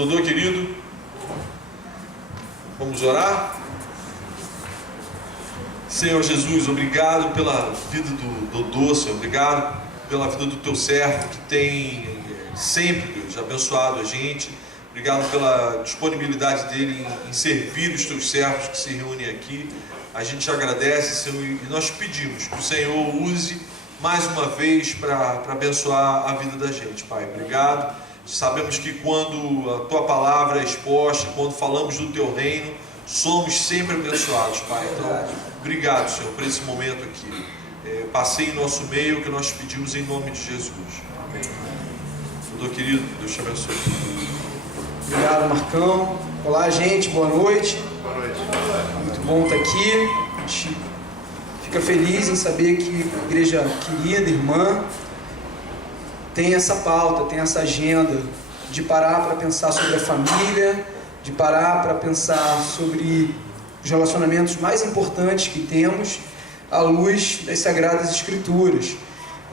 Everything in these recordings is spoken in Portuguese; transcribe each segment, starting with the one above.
Dodô, querido, vamos orar? Senhor Jesus, obrigado pela vida do Dodô, Senhor, obrigado pela vida do teu servo que tem sempre, Deus, abençoado a gente. Obrigado pela disponibilidade dele em servir os teus servos que se reúnem aqui. A gente te agradece, Senhor, e nós pedimos que o Senhor use mais uma vez para abençoar a vida da gente, Pai. Obrigado. Sabemos que quando a tua palavra é exposta, quando falamos do teu reino, somos sempre abençoados, Pai. Então, obrigado, Senhor, por esse momento aqui. Passei em nosso meio o que nós pedimos em nome de Jesus. Amém. Doutor querido, Deus te abençoe. Obrigado, Marcão. Olá, gente, boa noite. Boa noite. Muito bom estar aqui. A gente fica feliz em saber que a igreja querida, irmã, tem essa pauta, tem essa agenda de parar para pensar sobre a família, de parar para pensar sobre os relacionamentos mais importantes que temos à luz das Sagradas Escrituras.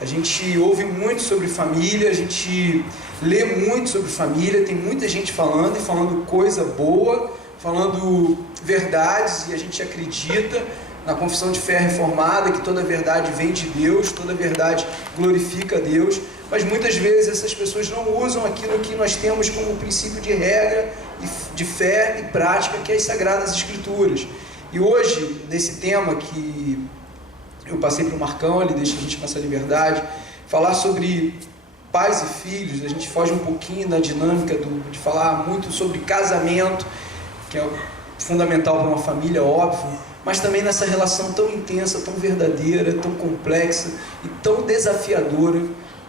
A gente ouve muito sobre família, a gente lê muito sobre família, tem muita gente falando e falando coisa boa, falando verdades, e a gente acredita na confissão de fé reformada que toda verdade vem de Deus, toda verdade glorifica a Deus, mas muitas vezes essas pessoas não usam aquilo que nós temos como princípio de regra, de fé e prática, que é as Sagradas Escrituras. E hoje, nesse tema que eu passei para o Marcão, ele deixa a gente com essa liberdade, falar sobre pais e filhos. A gente foge um pouquinho da dinâmica de falar muito sobre casamento, que é fundamental para uma família, óbvio, mas também nessa relação tão intensa, tão verdadeira, tão complexa e tão desafiadora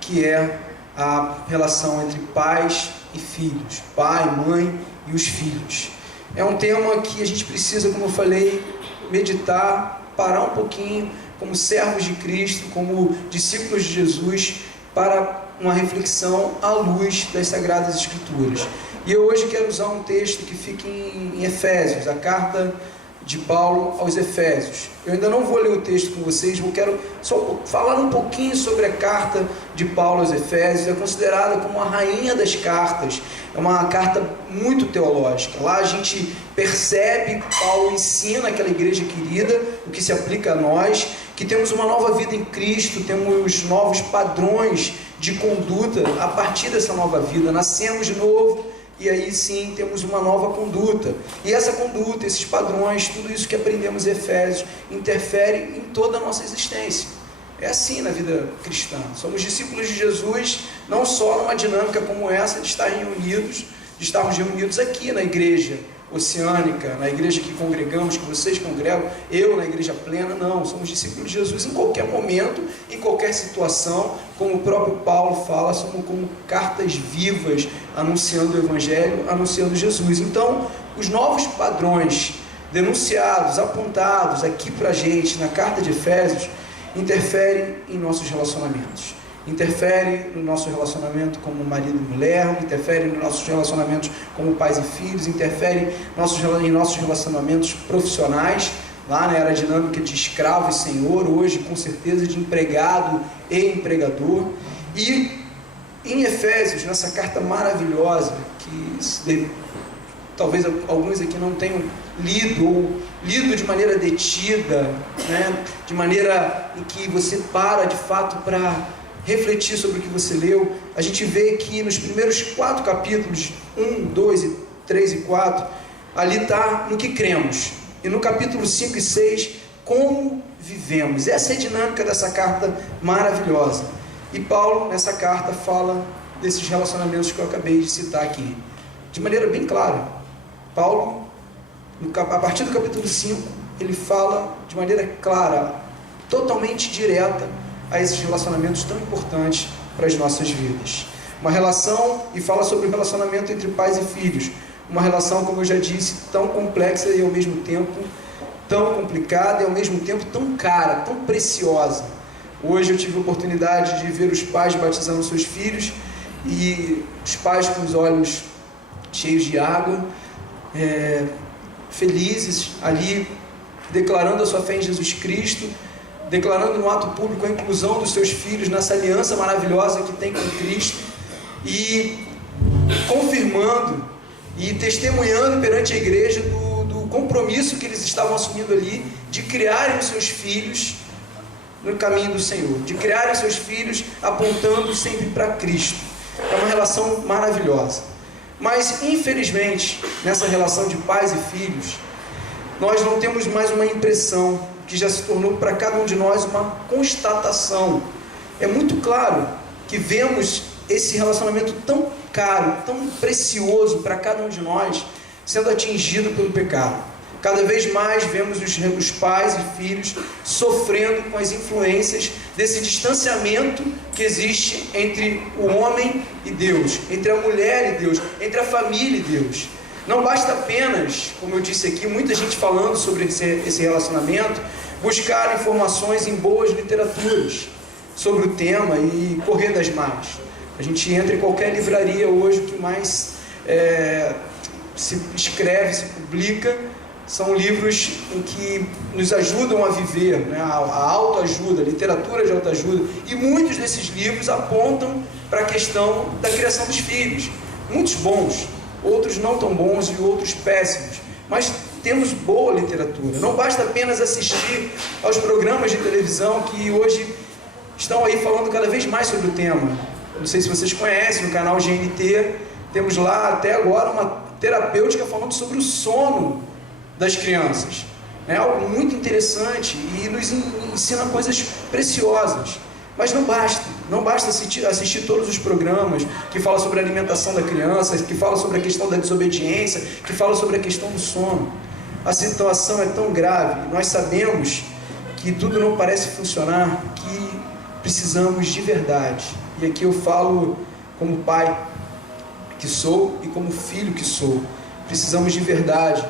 que é a relação entre pais e filhos, pai, mãe e os filhos. É um tema que a gente precisa, como eu falei, meditar, parar um pouquinho, como servos de Cristo, como discípulos de Jesus, para uma reflexão à luz das Sagradas Escrituras. E eu hoje quero usar um texto que fica em Efésios, a carta de Paulo aos Efésios. Eu ainda não vou ler o texto com vocês, eu quero só falar um pouquinho sobre a carta de Paulo aos Efésios. É considerada como a rainha das cartas, é uma carta muito teológica. Lá a gente percebe que Paulo ensina aquela igreja querida, o que se aplica a nós, que temos uma nova vida em Cristo, temos novos padrões de conduta a partir dessa nova vida, nascemos de novo, e aí sim temos uma nova conduta. E essa conduta, esses padrões, tudo isso que aprendemos em Efésios, interfere em toda a nossa existência. É assim na vida cristã. Somos discípulos de Jesus, não só numa dinâmica como essa de estarmos reunidos aqui na igreja oceânica, na igreja que congregamos, que vocês congregam, eu na igreja plena, não. Somos discípulos de Jesus em qualquer momento, em qualquer situação, como o próprio Paulo fala, somos como cartas vivas, anunciando o Evangelho, anunciando Jesus. Então, os novos padrões denunciados, apontados aqui para a gente na carta de Efésios, interferem em nossos relacionamentos. Interfere no nosso relacionamento como marido e mulher, interfere nos nossos relacionamentos como pais e filhos, interfere em nossos relacionamentos profissionais, lá na era dinâmica de escravo e senhor, hoje com certeza de empregado e empregador. E em Efésios, nessa carta maravilhosa, que talvez alguns aqui não tenham lido, ou lido de maneira detida, né? De maneira em que você para de fato para refletir sobre o que você leu, a gente vê que nos primeiros 4 capítulos, 1, 2, 3 e 4, ali está no que cremos. E no capítulo 5 e 6, como vivemos. Essa é a dinâmica dessa carta maravilhosa. E Paulo, nessa carta, fala desses relacionamentos que eu acabei de citar aqui, de maneira bem clara. Paulo, a partir do capítulo 5, ele fala de maneira clara, totalmente direta, a esses relacionamentos tão importantes para as nossas vidas. Uma relação, e fala sobre o relacionamento entre pais e filhos, uma relação, como eu já disse, tão complexa e ao mesmo tempo tão complicada e ao mesmo tempo tão cara, tão preciosa. Hoje eu tive a oportunidade de ver os pais batizando seus filhos, e os pais com os olhos cheios de água, felizes ali, declarando a sua fé em Jesus Cristo, declarando no ato público a inclusão dos seus filhos nessa aliança maravilhosa que tem com Cristo, e confirmando e testemunhando perante a igreja do compromisso que eles estavam assumindo ali de criarem os seus filhos no caminho do Senhor, de criarem seus filhos apontando sempre para Cristo. É uma relação maravilhosa. Mas, infelizmente, nessa relação de pais e filhos, nós não temos mais uma impressão, que já se tornou para cada um de nós uma constatação. É muito claro que vemos esse relacionamento tão caro, tão precioso para cada um de nós, sendo atingido pelo pecado. Cada vez mais vemos os pais e filhos sofrendo com as influências desse distanciamento que existe entre o homem e Deus, entre a mulher e Deus, entre a família e Deus. Não basta apenas, como eu disse aqui, muita gente falando sobre esse relacionamento, buscar informações em boas literaturas sobre o tema e correr das más. A gente entra em qualquer livraria hoje, o que mais se escreve, se publica, são livros em que nos ajudam a viver, né? A autoajuda, a literatura de autoajuda, e muitos desses livros apontam para a questão da criação dos filhos. Muitos bons, outros não tão bons e outros péssimos, mas temos boa literatura. Não basta apenas assistir aos programas de televisão que hoje estão aí falando cada vez mais sobre o tema. Não sei se vocês conhecem, no canal GNT, temos lá até agora uma terapêutica falando sobre o sono das crianças. É algo muito interessante e nos ensina coisas preciosas. Mas não basta assistir todos os programas que falam sobre a alimentação da criança, que falam sobre a questão da desobediência, que falam sobre a questão do sono. A situação é tão grave, nós sabemos que tudo não parece funcionar, que precisamos de verdade. E aqui eu falo como pai que sou e como filho que sou. Precisamos de verdade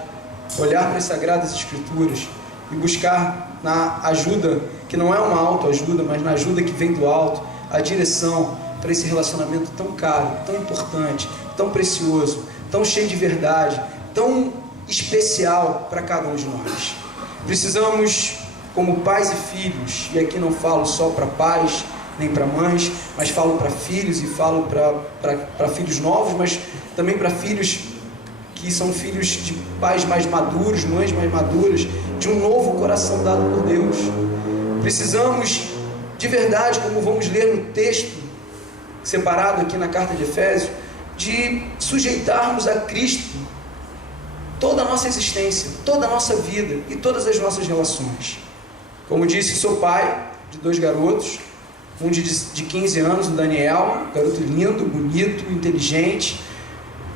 olhar para as Sagradas Escrituras e buscar na ajuda, que não é uma autoajuda, mas na ajuda que vem do alto, a direção para esse relacionamento tão caro, tão importante, tão precioso, tão cheio de verdade, tão especial para cada um de nós. Precisamos, como pais e filhos, e aqui não falo só para pais, nem para mães, mas falo para filhos e falo para filhos novos, mas também para filhos que são filhos de pais mais maduros, mães mais maduras, de um novo coração dado por Deus. Precisamos, de verdade, como vamos ler no texto separado aqui na carta de Efésios, de sujeitarmos a Cristo toda a nossa existência, toda a nossa vida e todas as nossas relações. Como disse, sou pai de 2 garotos, um de 15 anos, o Daniel, garoto lindo, bonito, inteligente,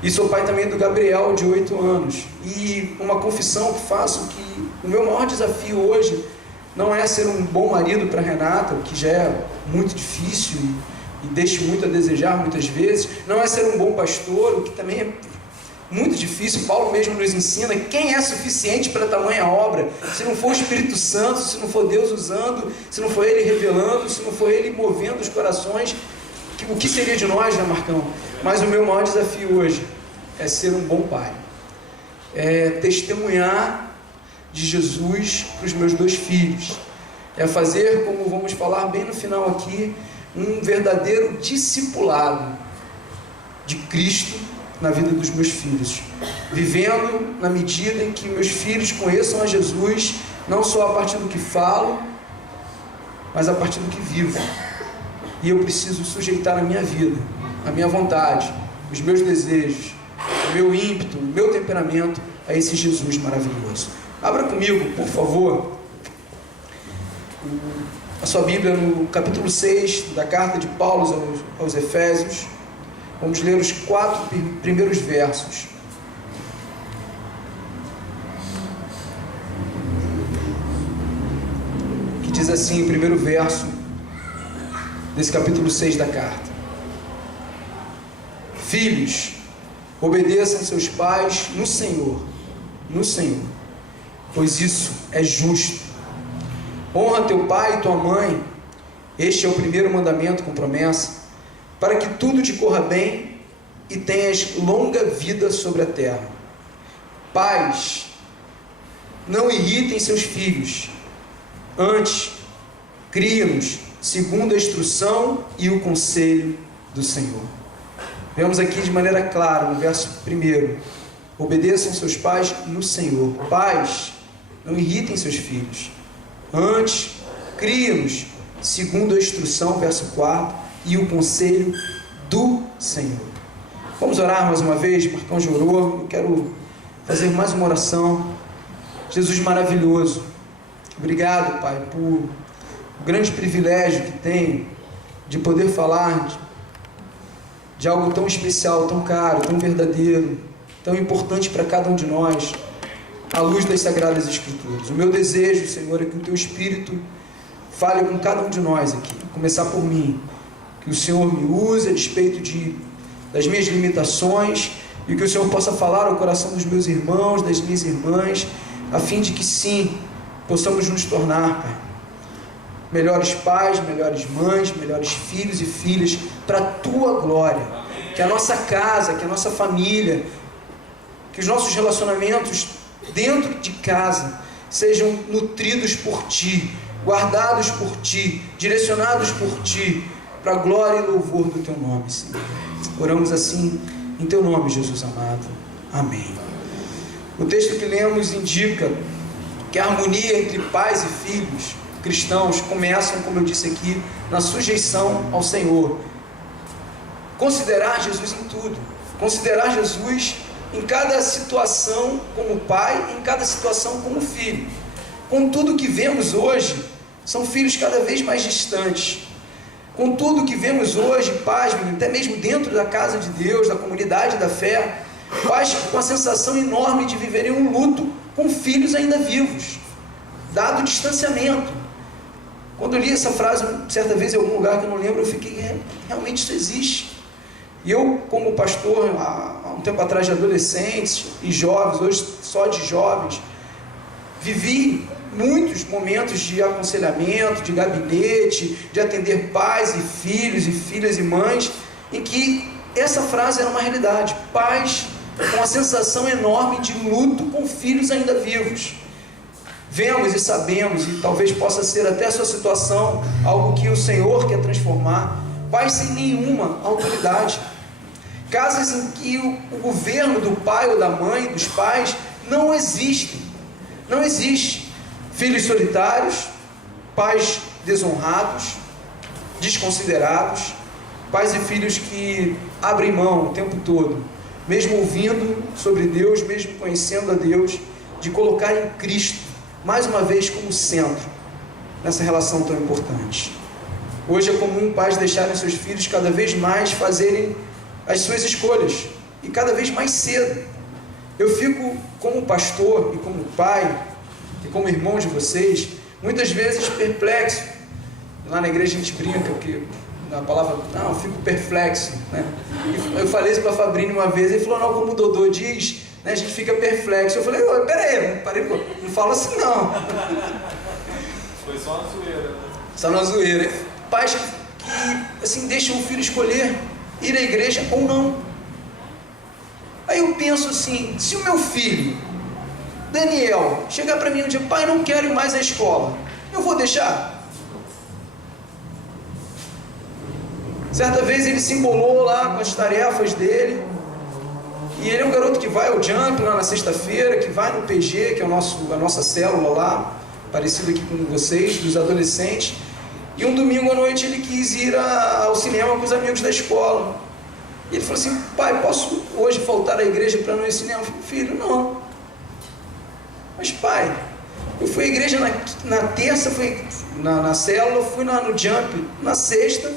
e sou pai também do Gabriel, de 8 anos. E uma confissão que faço, que o meu maior desafio hoje não é ser um bom marido para Renata, o que já é muito difícil e deixa muito a desejar muitas vezes, não é ser um bom pastor, o que também é muito difícil. Paulo mesmo nos ensina: quem é suficiente para tamanha obra? Se não for o Espírito Santo, se não for Deus usando, se não for Ele revelando, se não for Ele movendo os corações, o que seria de nós, né, Marcão? Mas o meu maior desafio hoje é ser um bom pai, é testemunhar de Jesus para os meus 2 filhos, é fazer, como vamos falar bem no final aqui, um verdadeiro discipulado de Cristo na vida dos meus filhos, vivendo na medida em que meus filhos conheçam a Jesus, não só a partir do que falo, mas a partir do que vivo. E eu preciso sujeitar a minha vida, a minha vontade, os meus desejos, o meu ímpeto, o meu temperamento a esse Jesus maravilhoso. Abra comigo, por favor, a sua Bíblia no capítulo 6 da carta de Paulo aos Efésios. Vamos ler os 4 primeiros versos. Que diz assim, o primeiro verso desse capítulo 6 da carta: Filhos, obedeçam seus pais no Senhor, pois isso é justo. Honra teu pai e tua mãe, este é o primeiro mandamento com promessa, para que tudo te corra bem e tenhas longa vida sobre a terra. Pais, não irritem seus filhos, antes, crie-nos segundo a instrução e o conselho do Senhor. Vemos aqui de maneira clara, no verso 1, Obedeçam seus pais no Senhor. Pais, não irritem seus filhos. Antes, crie-nos segundo a instrução, verso 4, e o conselho do Senhor. Vamos orar mais uma vez. Marcão já orou. Eu quero fazer mais uma oração. Jesus maravilhoso, obrigado, Pai, por o grande privilégio que tenho de poder falar de algo tão especial, tão caro, tão verdadeiro, tão importante para cada um de nós, à luz das Sagradas Escrituras. O meu desejo, Senhor, é que o Teu Espírito fale com cada um de nós aqui, a começar por mim, que o Senhor me use a despeito das minhas limitações, e que o Senhor possa falar ao coração dos meus irmãos, das minhas irmãs, a fim de que sim, possamos nos tornar, Pai, melhores pais, melhores mães, melhores filhos e filhas, para a Tua glória. Que a nossa casa, que a nossa família, que os nossos relacionamentos dentro de casa sejam nutridos por Ti, guardados por Ti, direcionados por Ti, para a glória e louvor do Teu nome, Senhor. Oramos assim em Teu nome, Jesus amado. Amém. O texto que lemos indica que a harmonia entre pais e filhos cristãos começam, como eu disse aqui, na sujeição ao Senhor. Considerar Jesus em tudo. Considerar Jesus em cada situação como pai, em cada situação como filho. Com tudo que vemos hoje, são filhos cada vez mais distantes. Com tudo que vemos hoje, pais, até mesmo dentro da casa de Deus, da comunidade da fé, pais com a sensação enorme de viverem um luto com filhos ainda vivos, dado o distanciamento. Quando eu li essa frase certa vez em algum lugar que eu não lembro, eu fiquei, realmente isso existe. E eu, como pastor, há um tempo atrás de adolescentes e jovens, hoje só de jovens, vivi muitos momentos de aconselhamento, de gabinete, de atender pais e filhos e filhas e mães, em que essa frase era uma realidade. Pais com a sensação enorme de luto com filhos ainda vivos. Vemos e sabemos, e talvez possa ser até a sua situação, algo que o Senhor quer transformar. Pais sem nenhuma autoridade. Casas em que o governo do pai ou da mãe, dos pais, não existem. Não existe. Filhos solitários, pais desonrados, desconsiderados, pais e filhos que abrem mão o tempo todo, mesmo ouvindo sobre Deus, mesmo conhecendo a Deus, de colocar em Cristo, mais uma vez, como centro, nessa relação tão importante. Hoje é comum pais deixarem seus filhos cada vez mais fazerem as suas escolhas, e cada vez mais cedo. Eu fico, como pastor e como pai, e como irmão de vocês, muitas vezes perplexo. Lá na igreja a gente brinca, porque na palavra, não, eu fico perplexo, né? Eu falei isso para a Fabrini uma vez, ele falou, não, como o Dodô diz, né, a gente fica perplexo. Eu falei, peraí, não fala assim não. Foi só na zoeira, né? Só na zoeira. Pais que, assim, deixam o filho escolher ir à igreja ou não. Aí eu penso assim, se o meu filho, Daniel, chegar para mim um dia, pai, não quero ir mais à escola, eu vou deixar? Certa vez ele se embolou lá com as tarefas dele, e ele é um garoto que vai ao Jump lá na sexta-feira, que vai no PG, que é a nossa célula lá, parecido aqui com vocês, dos adolescentes, e um domingo à noite ele quis ir ao cinema com os amigos da escola. E ele falou assim, pai, posso hoje faltar à igreja para não ir ao cinema? Eu falei, filho, não. Mas pai, eu fui à igreja na terça, fui na célula, fui no Jump na sexta,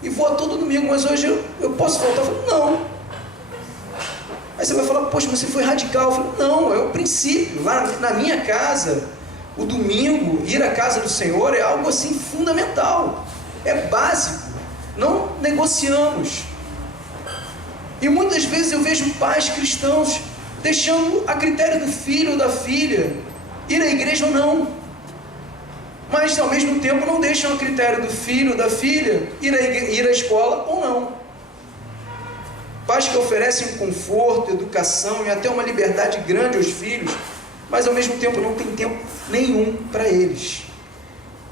e vou todo domingo, mas hoje eu posso faltar? Eu falei, não. Aí você vai falar, poxa, você foi radical. Eu falei, não, é o princípio. Lá na minha casa, o domingo, ir à casa do Senhor é algo assim fundamental, é básico, não negociamos. E muitas vezes eu vejo pais cristãos deixando a critério do filho ou da filha ir à igreja ou não, mas ao mesmo tempo não deixam a critério do filho ou da filha ir à escola ou não. Pais que oferecem conforto, educação e até uma liberdade grande aos filhos, mas ao mesmo tempo não tem tempo nenhum para eles.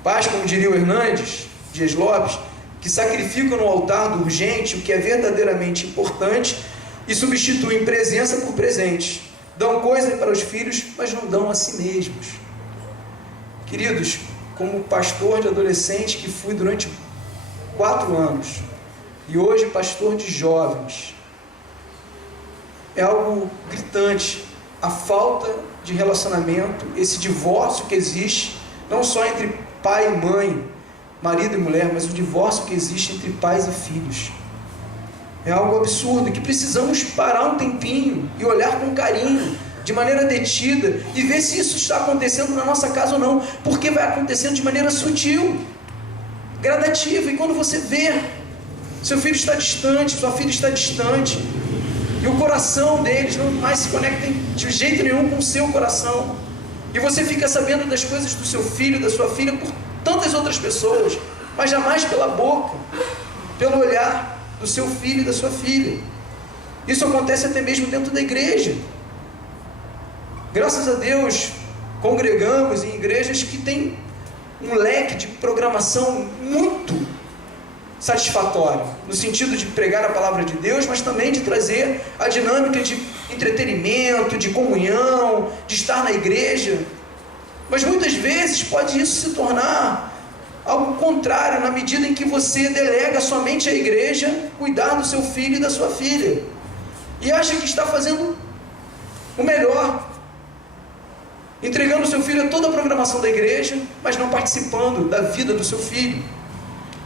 Pais, como diria o Hernandes Dias Lopes, que sacrificam no altar do urgente o que é verdadeiramente importante, e substituem presença por presente. Dão coisa para os filhos, mas não dão a si mesmos. Queridos, como pastor de adolescente que fui durante 4 anos, e hoje pastor de jovens, é algo gritante a falta de relacionamento, esse divórcio que existe, não só entre pai e mãe, marido e mulher, mas o divórcio que existe entre pais e filhos. É algo absurdo, que precisamos parar um tempinho e olhar com carinho, de maneira detida, e ver se isso está acontecendo na nossa casa ou não, porque vai acontecendo de maneira sutil, gradativa, e quando você vê, seu filho está distante, sua filha está distante, e o coração deles não mais se conecta de jeito nenhum com o seu coração, e você fica sabendo das coisas do seu filho, da sua filha, por tantas outras pessoas, mas jamais pela boca, pelo olhar do seu filho e da sua filha. Isso acontece até mesmo dentro da igreja. Graças a Deus, congregamos em igrejas que têm um leque de programação muito satisfatório, no sentido de pregar a palavra de Deus, mas também de trazer a dinâmica de entretenimento, de comunhão, de estar na igreja. Mas muitas vezes pode isso se tornar algo contrário, na medida em que você delega somente à igreja cuidar do seu filho e da sua filha, e acha que está fazendo o melhor, entregando o seu filho a toda a programação da igreja, mas não participando da vida do seu filho.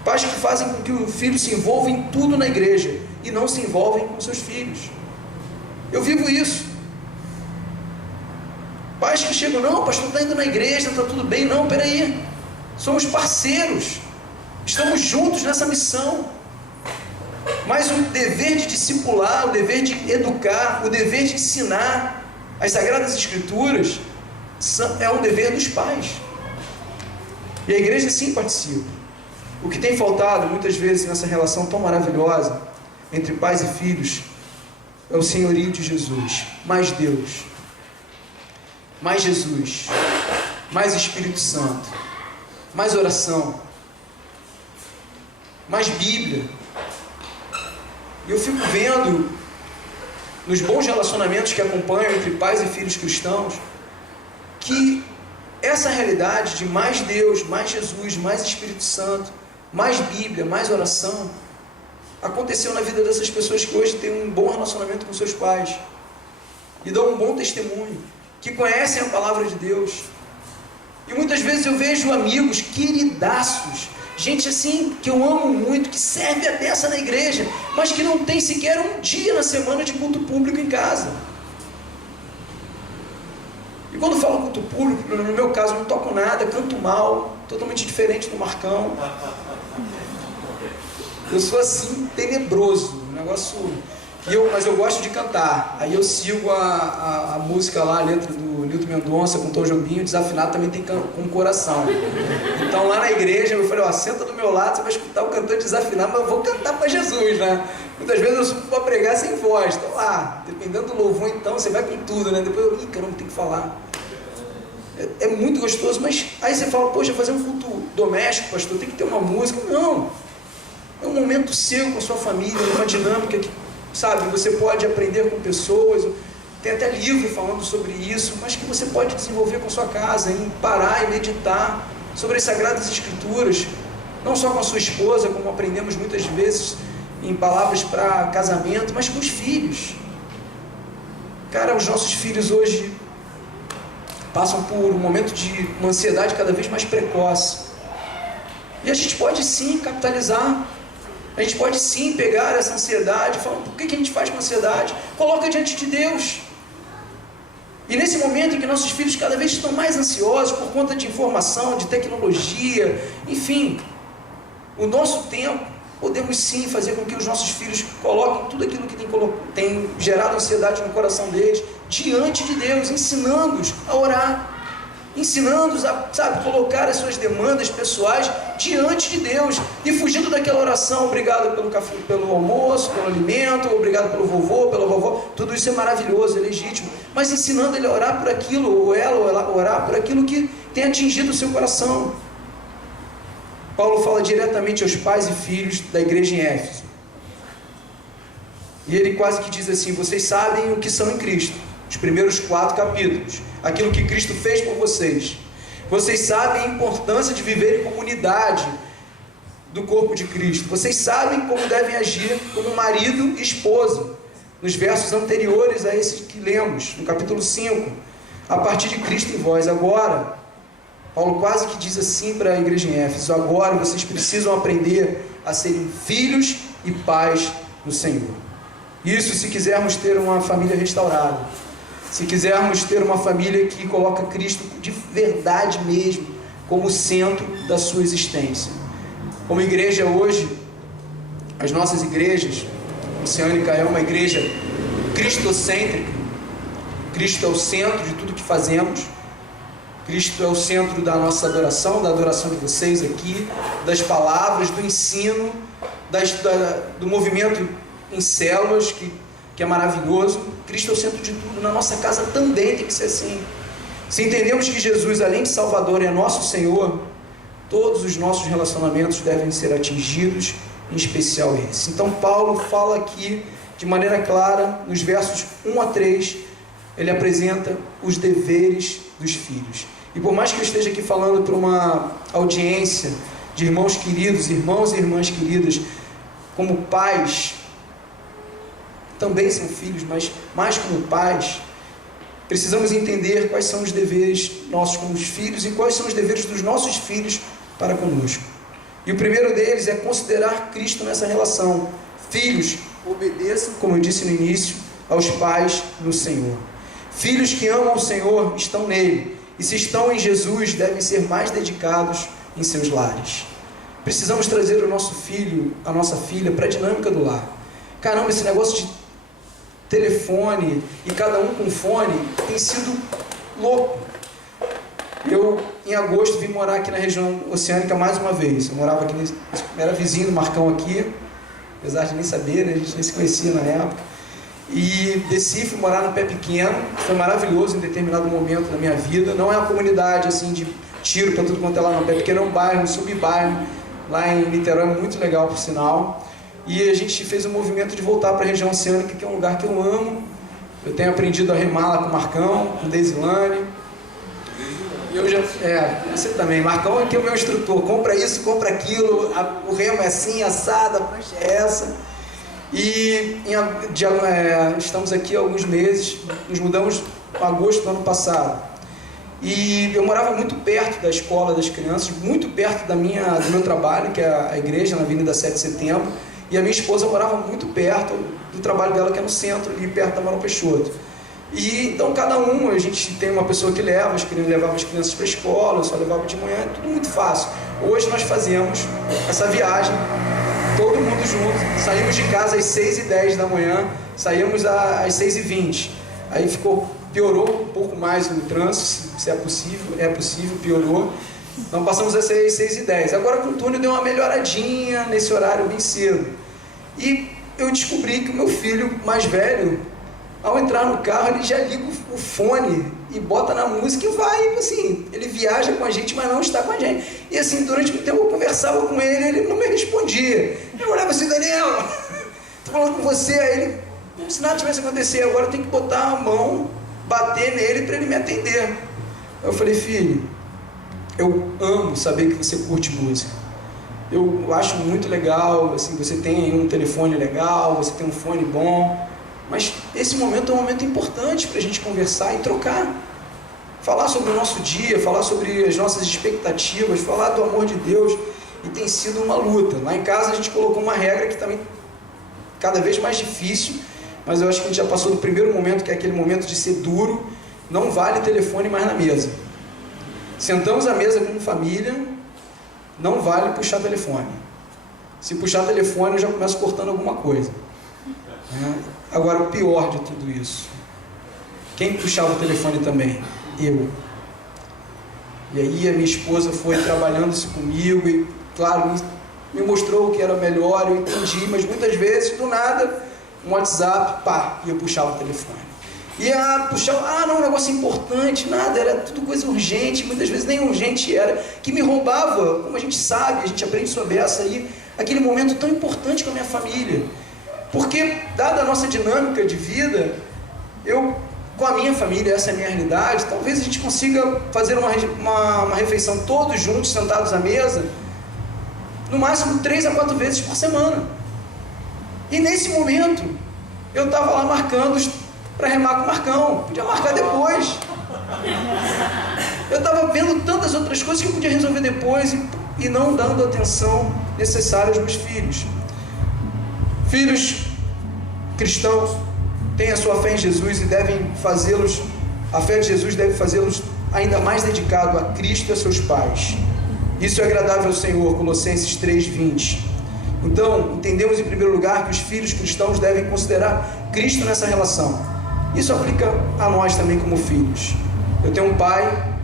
Pais que fazem com que o filho se envolva em tudo na igreja e não se envolvem com seus filhos. Eu vivo isso. Pais que chegam, não, pastor, está indo na igreja, está tudo bem. Não, peraí, somos parceiros, estamos juntos nessa missão, mas o dever de discipular, o dever de educar, o dever de ensinar as Sagradas Escrituras é um dever dos pais, e a igreja sim participa. O que tem faltado muitas vezes nessa relação tão maravilhosa entre pais e filhos é o senhorio de Jesus. Mais Deus, mais Jesus, mais Espírito Santo, mais oração, mais Bíblia. E eu fico vendo nos bons relacionamentos que acompanham entre pais e filhos cristãos que essa realidade de mais Deus, mais Jesus, mais Espírito Santo, mais Bíblia, mais oração, aconteceu na vida dessas pessoas que hoje têm um bom relacionamento com seus pais e dão um bom testemunho, que conhecem a palavra de Deus. E muitas vezes eu vejo amigos queridaços, gente assim que eu amo muito, que serve a beça na igreja, mas que não tem sequer um dia na semana de culto público em casa. E quando eu falo culto público, no meu caso, eu não toco nada, canto mal, totalmente diferente do Marcão. Eu sou assim, tenebroso, um negócio. Mas eu gosto de cantar. Aí eu sigo a música lá, a letra do Nilton Mendonça com Tom Jobim, desafinado também tem com coração. Então lá na igreja eu falei, ó, senta do meu lado, você vai escutar o cantor desafinado, mas eu vou cantar para Jesus, né? Muitas vezes eu subo para pregar sem voz. Então lá, dependendo do louvor, então você vai com tudo, né? Depois eu, caramba, tem que falar. É muito gostoso, mas aí você fala, poxa, fazer um culto doméstico, pastor, tem que ter uma música. Não, é um momento seu com a sua família, uma dinâmica que, sabe, você pode aprender com pessoas, tem até livro falando sobre isso, mas que você pode desenvolver com a sua casa, em parar e meditar sobre as Sagradas Escrituras, não só com a sua esposa, como aprendemos muitas vezes em palavras para casamento, mas com os filhos. Cara, os nossos filhos hoje passam por um momento de uma ansiedade cada vez mais precoce. E a gente pode sim capitalizar. A gente pode sim pegar essa ansiedade e falar, por que a gente faz com ansiedade? Coloca diante de Deus. E nesse momento em que nossos filhos cada vez estão mais ansiosos por conta de informação, de tecnologia, enfim, o nosso tempo, podemos sim fazer com que os nossos filhos coloquem tudo aquilo que tem gerado ansiedade no coração deles diante de Deus, ensinando-os a orar, ensinando-os a, sabe, colocar as suas demandas pessoais diante de Deus e fugindo daquela oração, obrigado pelo café, pelo almoço, pelo alimento, obrigado pelo vovô, pela vovó, tudo isso é maravilhoso, é legítimo, mas ensinando ele a orar por aquilo, ou ela orar por aquilo que tem atingido o seu coração. Paulo fala diretamente aos pais e filhos da igreja em Éfeso. E ele quase que diz assim: vocês sabem o que são em Cristo, os primeiros 4 capítulos, aquilo que Cristo fez por vocês. Vocês sabem a importância de viver em comunidade do corpo de Cristo. Vocês sabem como devem agir como marido e esposa, nos versos anteriores a esses que lemos, no capítulo 5, a partir de Cristo em vós. Agora, Paulo quase que diz assim para a igreja em Éfeso: agora vocês precisam aprender a serem filhos e pais do Senhor. Isso se quisermos ter uma família restaurada, se quisermos ter uma família que coloca Cristo de verdade mesmo como centro da sua existência. Como igreja hoje, as nossas igrejas, Oceânica é uma igreja cristocêntrica. Cristo é o centro de tudo que fazemos. Cristo é o centro da nossa adoração, da adoração de vocês aqui, das palavras, do ensino, do movimento em células, que é maravilhoso. Cristo é o centro de tudo. Na nossa casa também tem que ser assim. Se entendemos que Jesus, além de Salvador, é nosso Senhor, todos os nossos relacionamentos devem ser atingidos, em especial esse. Então Paulo fala aqui de maneira clara, nos versos 1 a 3, ele apresenta os deveres dos filhos. E por mais que eu esteja aqui falando para uma audiência de irmãos queridos, irmãos e irmãs queridas, como pais, também são filhos, mas mais como pais, precisamos entender quais são os deveres nossos como filhos e quais são os deveres dos nossos filhos para conosco. E o primeiro deles é considerar Cristo nessa relação. Filhos, obedeçam, como eu disse no início, aos pais no Senhor. Filhos que amam o Senhor estão nele, e se estão em Jesus, devem ser mais dedicados em seus lares. Precisamos trazer o nosso filho, a nossa filha, para a dinâmica do lar. Caramba, esse negócio de telefone e cada um com fone tem sido louco. Eu, em agosto, vim morar aqui na região oceânica mais uma vez. Eu morava aqui, era vizinho do Marcão aqui, apesar de nem saber, né? A gente nem se conhecia na época. E desci, fui morar no Pé Pequeno, que foi maravilhoso em determinado momento da minha vida. Não é uma comunidade assim de tiro para tudo quanto é lá no Pé Pequeno, é um bairro, um subbairro, lá em Niterói, muito legal por sinal. E a gente fez um movimento de voltar para a região oceânica, que é um lugar que eu amo. Eu tenho aprendido a remar lá com o Marcão, com o Deisilane. E eu já, você também, Marcão aqui é o meu instrutor, compra isso, compra aquilo, o remo é assim, assado, a prancha é essa. E estamos aqui há alguns meses, nos mudamos em agosto do ano passado. E eu morava muito perto da escola das crianças, muito perto do meu trabalho, que é a igreja, na Avenida 7 de Setembro. E a minha esposa morava muito perto do trabalho dela, que é no centro, ali perto da Manuel Peixoto. E então cada a gente tem uma pessoa que levava as crianças para a escola, eu só levava de manhã, tudo muito fácil. Hoje nós fazemos essa viagem, todo mundo junto, saímos de casa às 6h10 da manhã, saímos às 6h20. Aí piorou um pouco mais o trânsito, se é possível, piorou. Então passamos às 6h10. Agora com o túnel deu uma melhoradinha nesse horário bem cedo. E eu descobri que o meu filho mais velho, ao entrar no carro, ele já liga o fone e bota na música e vai, assim, ele viaja com a gente, mas não está com a gente. E assim, durante o tempo eu conversava com ele não me respondia. Eu olhava assim: Daniel, tô falando com você. Aí ele, como se nada tivesse acontecido, agora eu tenho que botar a mão, bater nele para ele me atender. Aí eu falei: filho, eu amo saber que você curte música. Eu acho muito legal, assim, você tem um telefone legal, você tem um fone bom, mas esse momento é um momento importante para a gente conversar e trocar. Falar sobre o nosso dia, falar sobre as nossas expectativas, falar do amor de Deus. E tem sido uma luta. Lá em casa a gente colocou uma regra que também cada vez mais difícil, mas eu acho que a gente já passou do primeiro momento, que é aquele momento de ser duro. Não vale telefone mais na mesa. Sentamos à mesa como família, não vale puxar telefone. Se puxar telefone, eu já começo cortando alguma coisa. Agora, o pior de tudo isso, quem puxava o telefone também? Eu. E aí a minha esposa foi trabalhando isso comigo e, claro, me mostrou o que era melhor, eu entendi, mas muitas vezes, do nada, um WhatsApp, e eu puxava o telefone. E não, um negócio importante, nada, era tudo coisa urgente, muitas vezes nem urgente era, que me roubava, como a gente sabe, a gente aprende sobre essa aí, aquele momento tão importante com a minha família. Porque, dada a nossa dinâmica de vida, com a minha família, essa é a minha realidade, talvez a gente consiga fazer uma refeição todos juntos, sentados à mesa, no máximo 3 a 4 vezes por semana. E nesse momento, eu estava lá marcando para remar com o Marcão, podia marcar depois. Eu estava vendo tantas outras coisas que eu podia resolver depois e não dando a atenção necessária aos meus filhos. Filhos cristãos têm a sua fé em Jesus e devem fazê-los, a fé de Jesus deve fazê-los ainda mais dedicado a Cristo e a seus pais. Isso é agradável ao Senhor, Colossenses 3:20. Então, entendemos em primeiro lugar que os filhos cristãos devem considerar Cristo nessa relação. Isso aplica a nós também como filhos. Eu tenho um pai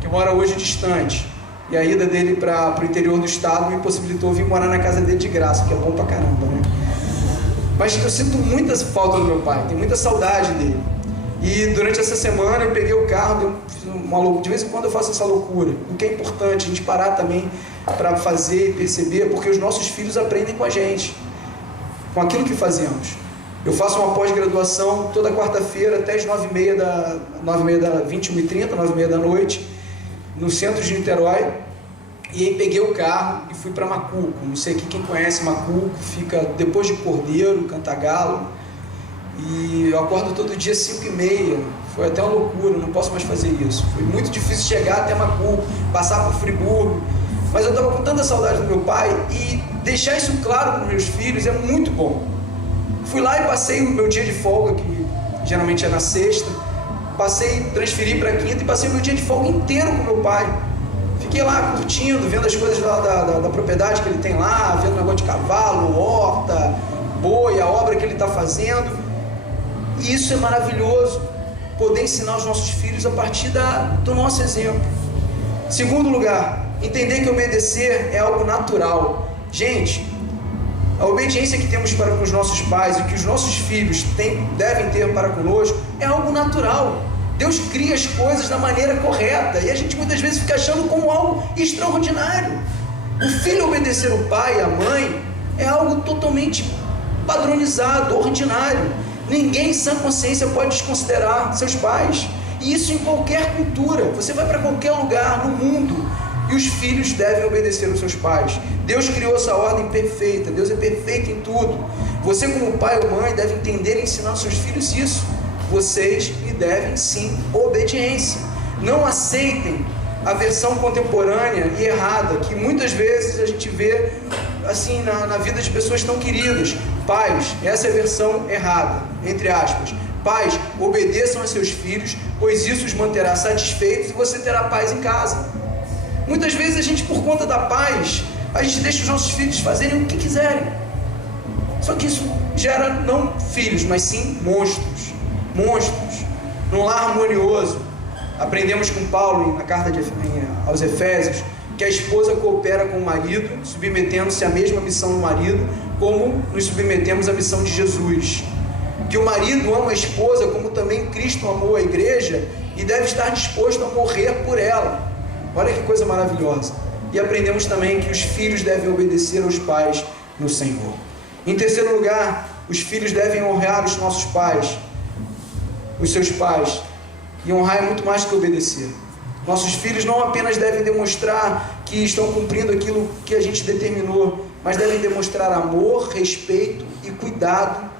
que mora hoje distante, e a ida dele para o interior do estado me possibilitou vir morar na casa dele de graça, que é bom pra caramba, né? Mas eu sinto muita falta do meu pai, tenho muita saudade dele. E durante essa semana eu peguei o carro, de vez em quando eu faço essa loucura. O que é importante a gente parar também para fazer e perceber, porque os nossos filhos aprendem com a gente, com aquilo que fazemos. Eu faço uma pós-graduação toda quarta-feira até as 21h30, 9h30 da noite, no centro de Niterói. E aí peguei o carro e fui para Macuco. Não sei aqui quem conhece Macuco, fica depois de Cordeiro, Cantagalo. E eu acordo todo dia 5h30. Foi até uma loucura, não posso mais fazer isso. Foi muito difícil chegar até Macuco, passar por Friburgo. Mas eu estava com tanta saudade do meu pai, e deixar isso claro para os meus filhos é muito bom. Fui lá e passei o meu dia de folga, que geralmente é na sexta. Transferi para quinta e passei o meu dia de folga inteiro com meu pai. Fiquei lá curtindo, vendo as coisas da propriedade que ele tem lá, vendo o negócio de cavalo, horta, boi, a obra que ele está fazendo. E isso é maravilhoso, poder ensinar os nossos filhos a partir do nosso exemplo. Segundo lugar, entender que obedecer é algo natural. Gente, a obediência que temos para com os nossos pais e que os nossos filhos devem ter para conosco é algo natural. Deus cria as coisas da maneira correta e a gente muitas vezes fica achando como algo extraordinário. O filho obedecer o pai e a mãe é algo totalmente padronizado, ordinário. Ninguém em sã consciência pode desconsiderar seus pais. E isso em qualquer cultura. Você vai para qualquer lugar no mundo e os filhos devem obedecer aos seus pais. Deus criou essa ordem perfeita. Deus é perfeito em tudo. Você, como pai ou mãe, deve entender e ensinar aos seus filhos isso. Vocês lhe devem sim obediência. Não aceitem a versão contemporânea e errada que muitas vezes a gente vê assim na vida de pessoas tão queridas. Pais, essa é a versão errada, entre aspas. Pais, obedeçam a seus filhos, pois isso os manterá satisfeitos e você terá paz em casa. Muitas vezes a gente, por conta da paz, a gente deixa os nossos filhos fazerem o que quiserem. Só que isso gera não filhos, mas sim monstros. Num lar harmonioso. Aprendemos com Paulo na carta aos Efésios que a esposa coopera com o marido, submetendo-se à mesma missão do marido, como nos submetemos à missão de Jesus. Que o marido ama a esposa como também Cristo amou a igreja e deve estar disposto a morrer por ela. Olha que coisa maravilhosa. E aprendemos também que os filhos devem obedecer aos pais no Senhor. Em terceiro lugar, os filhos devem honrar os nossos pais, os seus pais. E honrar é muito mais do que obedecer. Nossos filhos não apenas devem demonstrar que estão cumprindo aquilo que a gente determinou, mas devem demonstrar amor, respeito e cuidado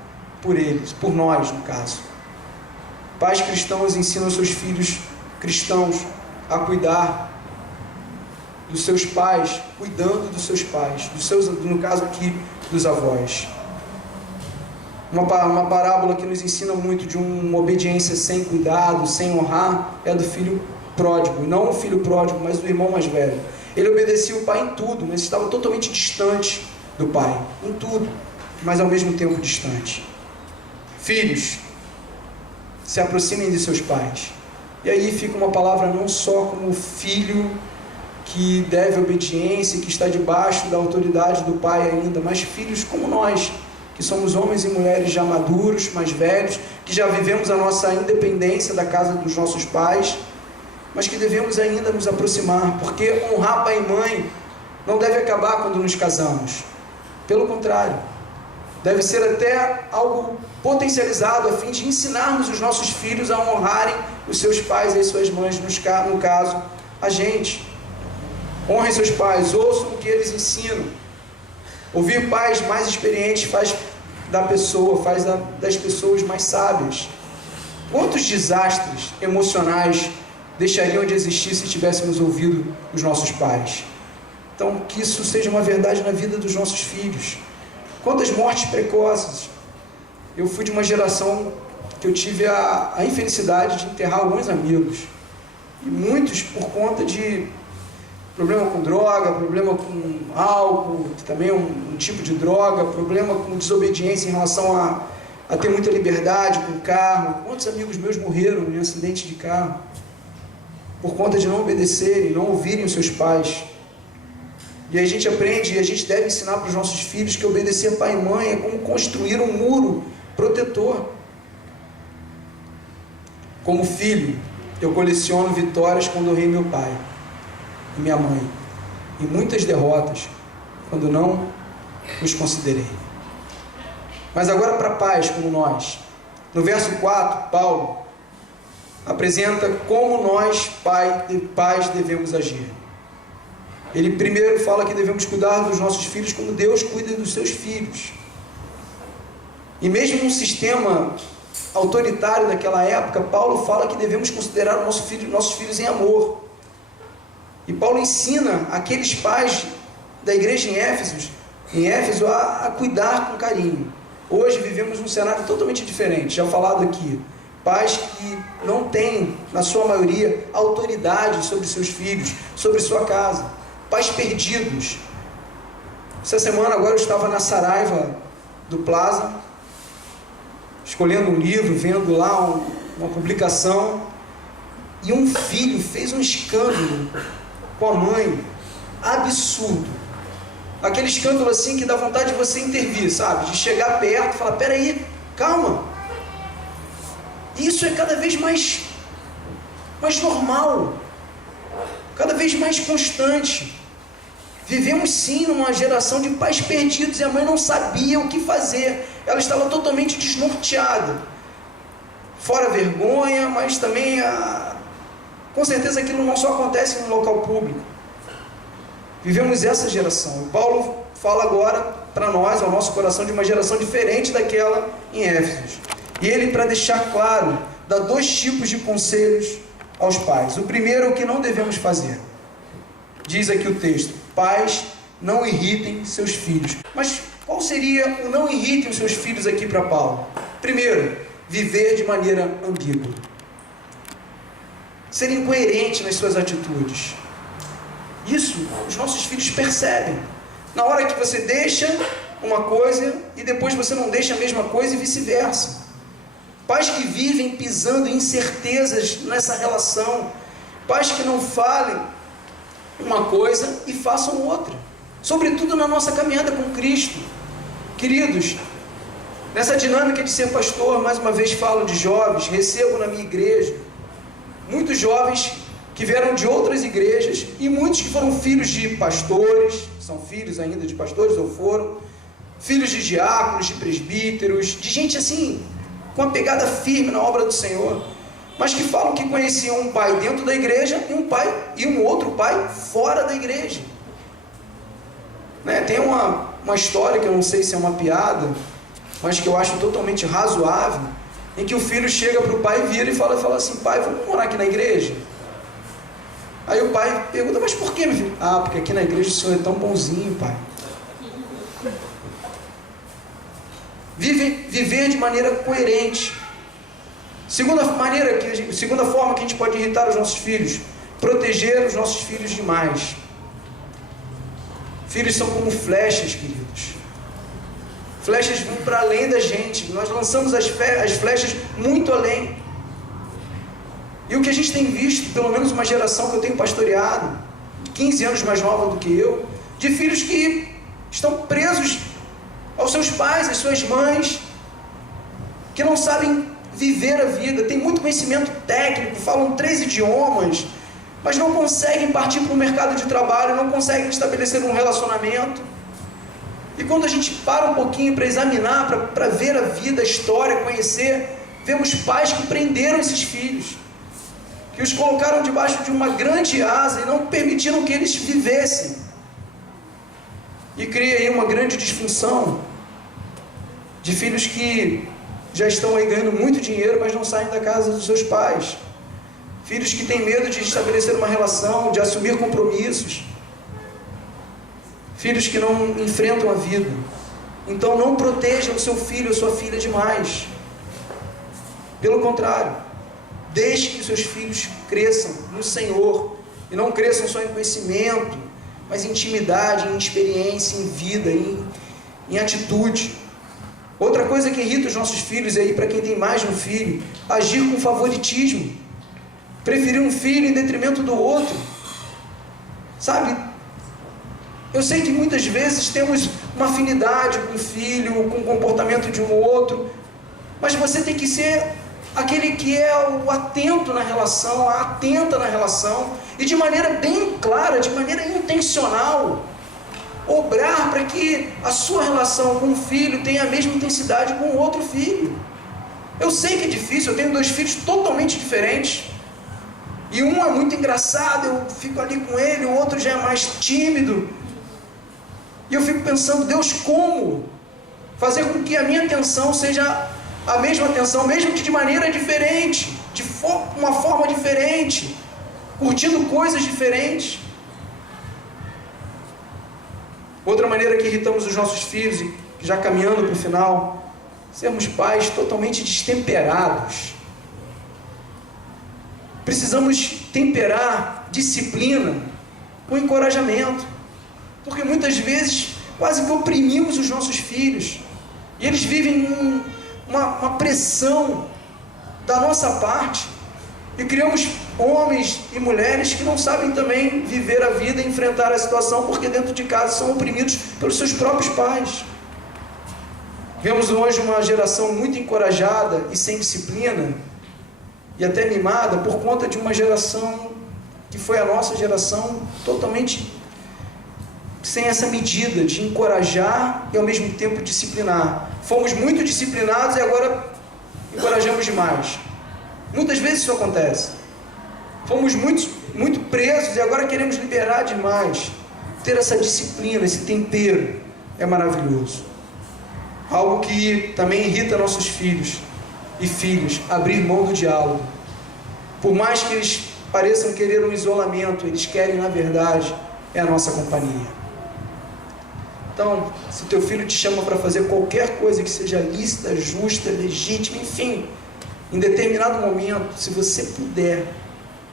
por eles, por nós no caso. Pais cristãos ensinam seus filhos cristãos a cuidar dos seus pais, cuidando dos seus pais, no caso aqui, dos avós. Uma parábola que nos ensina muito de uma obediência sem cuidado, sem honrar, é do filho pródigo. Não o filho pródigo, mas do irmão mais velho. Ele obedecia o pai em tudo, mas estava totalmente distante do pai. Em tudo, mas ao mesmo tempo distante. Filhos, se aproximem de seus pais. E aí fica uma palavra não só como filho que deve obediência, que está debaixo da autoridade do pai ainda, mas filhos como nós, que somos homens e mulheres já maduros, mais velhos, que já vivemos a nossa independência da casa dos nossos pais, mas que devemos ainda nos aproximar, porque honrar pai e mãe não deve acabar quando nos casamos. Pelo contrário, Deve ser até algo potencializado a fim de ensinarmos os nossos filhos a honrarem os seus pais e as suas mães, no caso, a gente. Honrem seus pais, ouçam o que eles ensinam. Ouvir pais mais experientes faz das pessoas mais sábias. Quantos desastres emocionais deixariam de existir se tivéssemos ouvido os nossos pais? Então, que isso seja uma verdade na vida dos nossos filhos. Quantas mortes precoces. Eu fui de uma geração que eu tive a infelicidade de enterrar alguns amigos. E muitos por conta de problema com droga, problema com álcool, que também é um tipo de droga, problema com desobediência em relação a ter muita liberdade com o carro. Quantos amigos meus morreram em acidente de carro? Por conta de não obedecerem, não ouvirem os seus pais. E a gente aprende, e a gente deve ensinar para os nossos filhos que obedecer pai e mãe é como construir um muro protetor. Como filho, eu coleciono vitórias quando honrei meu pai e minha mãe, e muitas derrotas quando não os considerei. Mas agora para pais como nós. No verso 4, Paulo apresenta como nós, pais, devemos agir. Ele primeiro fala que devemos cuidar dos nossos filhos como Deus cuida dos seus filhos. E mesmo num sistema autoritário daquela época, Paulo fala que devemos considerar nossos filhos em amor. E Paulo ensina aqueles pais da igreja em Éfeso a cuidar com carinho. Hoje vivemos um cenário totalmente diferente, já falado aqui. Pais que não têm, na sua maioria, autoridade sobre seus filhos, sobre sua casa. Pais perdidos. Essa semana agora eu estava na Saraiva do Plaza, escolhendo um livro, vendo lá uma publicação, e um filho fez um escândalo com a mãe, absurdo. Aquele escândalo assim que dá vontade de você intervir, sabe? De chegar perto e falar, peraí, calma. Isso é cada vez mais normal, cada vez mais constante. Vivemos sim numa geração de pais perdidos e a mãe não sabia o que fazer. Ela estava totalmente desnorteada. Fora a vergonha, mas também com certeza aquilo não só acontece no local público. Vivemos essa geração. O Paulo fala agora para nós, ao nosso coração, de uma geração diferente daquela em Éfeso. E ele, para deixar claro, dá 2 tipos de conselhos aos pais. O primeiro é o que não devemos fazer. Diz aqui o texto: pais, não irritem seus filhos. Mas qual seria o não irritem os seus filhos aqui para Paulo? Primeiro, viver de maneira ambígua. Ser incoerente nas suas atitudes. Isso os nossos filhos percebem. Na hora que você deixa uma coisa e depois você não deixa a mesma coisa e vice-versa. Pais que vivem pisando em incertezas nessa relação. Pais que não falem uma coisa e façam outra. Sobretudo na nossa caminhada com Cristo. Queridos, nessa dinâmica de ser pastor, mais uma vez falo de jovens, recebo na minha igreja muitos jovens que vieram de outras igrejas e muitos que foram filhos de pastores, são filhos ainda de pastores ou foram, filhos de diáconos, de presbíteros, de gente assim, com uma pegada firme na obra do Senhor, mas que falam que conheciam um pai dentro da igreja e um outro pai fora da igreja. Né? Tem uma história que eu não sei se é uma piada, mas que eu acho totalmente razoável, em que o filho chega para o pai e vira e fala assim: pai, vamos morar aqui na igreja? Aí o pai pergunta: mas por que, meu filho? Ah, porque aqui na igreja o senhor é tão bonzinho, pai. Viver de maneira coerente. Segunda forma que a gente pode irritar os nossos filhos: proteger os nossos filhos demais. Filhos são como flechas, queridos. Flechas vão para além da gente. Nós lançamos as flechas muito além. E o que a gente tem visto, pelo menos uma geração que eu tenho pastoreado, 15 anos mais nova do que eu, de filhos que estão presos aos seus pais, às suas mães, que não sabem viver a vida, têm muito conhecimento técnico, falam 3 idiomas, mas não conseguem partir para o mercado de trabalho, não conseguem estabelecer um relacionamento. E quando a gente para um pouquinho para examinar, para ver a vida, a história, conhecer, vemos pais que prenderam esses filhos, que os colocaram debaixo de uma grande asa e não permitiram que eles vivessem. E cria aí uma grande disfunção de filhos que já estão aí ganhando muito dinheiro, mas não saem da casa dos seus pais. Filhos que têm medo de estabelecer uma relação, de assumir compromissos. Filhos que não enfrentam a vida. Então não proteja o seu filho ou sua filha demais. Pelo contrário, deixe que seus filhos cresçam no Senhor. E não cresçam só em conhecimento, mas em intimidade, em experiência, em vida, em atitude. Outra coisa que irrita os nossos filhos, e aí para quem tem mais de um filho, agir com favoritismo. Preferir um filho em detrimento do outro. Sabe? Eu sei que muitas vezes temos uma afinidade com o filho, com o comportamento de um outro, mas você tem que ser aquele que é o atento na relação, a atenta na relação, e de maneira bem clara, de maneira intencional, obrar para que a sua relação com o filho tenha a mesma intensidade com o outro filho. Eu sei que é difícil, eu tenho 2 filhos totalmente diferentes, e um é muito engraçado, eu fico ali com ele, o outro já é mais tímido, e eu fico pensando, Deus, como fazer com que a minha atenção seja a mesma atenção, mesmo que de maneira diferente, de uma forma diferente, curtindo coisas diferentes. Outra maneira que irritamos os nossos filhos, e já caminhando para o final, sermos pais totalmente destemperados. Precisamos temperar disciplina com encorajamento, porque muitas vezes quase que oprimimos os nossos filhos, e eles vivem uma pressão da nossa parte, e criamos homens e mulheres que não sabem também viver a vida e enfrentar a situação, porque dentro de casa são oprimidos pelos seus próprios pais. Vemos hoje uma geração muito encorajada e sem disciplina, e até mimada, por conta de uma geração que foi a nossa geração, totalmente sem essa medida de encorajar e ao mesmo tempo disciplinar. Fomos muito disciplinados e agora encorajamos demais. Muitas vezes isso acontece. Fomos muito presos e agora queremos liberar demais. Ter essa disciplina, esse tempero é maravilhoso. Algo que também irrita nossos filhos e filhas, abrir mão do diálogo. Por mais que eles pareçam querer um isolamento, eles querem, na verdade, é a nossa companhia. Então, se teu filho te chama para fazer qualquer coisa que seja lícita, justa, legítima, enfim, em determinado momento, se você puder,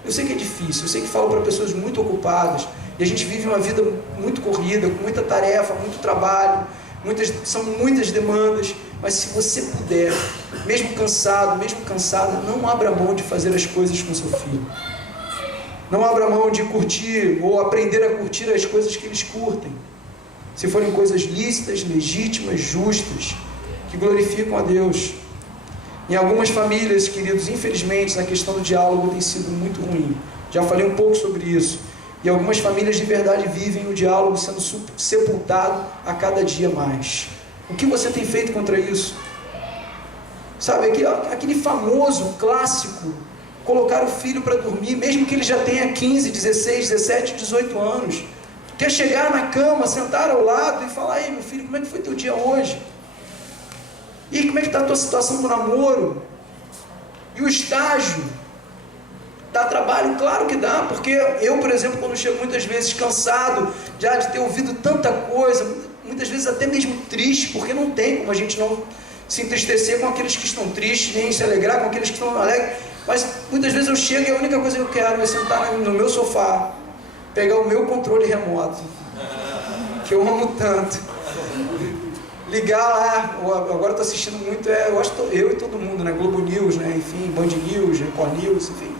eu sei que é difícil, eu sei que falo para pessoas muito ocupadas, e a gente vive uma vida muito corrida, com muita tarefa, muito trabalho, são muitas demandas, mas se você puder, mesmo cansado, mesmo cansada, não abra mão de fazer as coisas com seu filho. Não abra mão de curtir ou aprender a curtir as coisas que eles curtem. Se forem coisas lícitas, legítimas, justas, que glorificam a Deus. Em algumas famílias, queridos, infelizmente, na questão do diálogo tem sido muito ruim. Já falei um pouco sobre isso. E algumas famílias de verdade vivem o diálogo sendo sepultado a cada dia mais. O que você tem feito contra isso? Sabe, aquele famoso, clássico, colocar o filho para dormir, mesmo que ele já tenha 15, 16, 17, 18 anos. Quer chegar na cama, sentar ao lado e falar: ei, meu filho, como é que foi teu dia hoje? E como é que está a tua situação do namoro? E o estágio? Dá trabalho? Claro que dá, porque eu, por exemplo, quando chego muitas vezes cansado já de ter ouvido tanta coisa, muitas vezes até mesmo triste, porque não tem como a gente não se entristecer com aqueles que estão tristes, nem se alegrar com aqueles que estão alegres, mas muitas vezes eu chego e a única coisa que eu quero é sentar no meu sofá, pegar o meu controle remoto, que eu amo tanto, ligar lá, agora estou assistindo muito, eu acho que eu e todo mundo, né, Globo News, né, enfim, Band News, Record News, enfim,